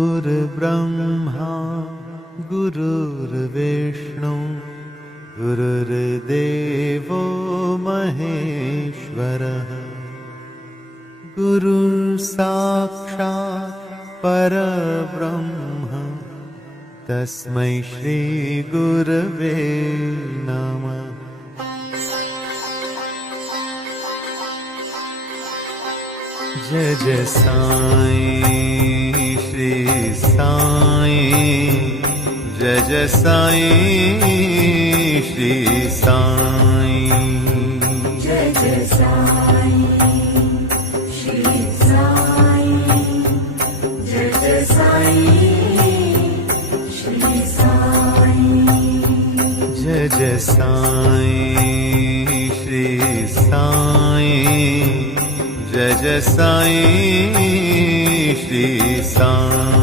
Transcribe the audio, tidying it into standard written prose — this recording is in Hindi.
गुरुर्ब्रह्मा गुरुर्विष्णु गुरुर्देवो महेश्वरः गुरुसाक्षात् परब्रह्म तस्मै श्रीगुरवे नमः। जय जय साईं श्री साईं, जय जय साईं श्री साईं, जय जय साईं श्री साईं, जय जय साईं श्री साईं, जय जय साईं श्री साईं, जय जय साईं श्री साईं।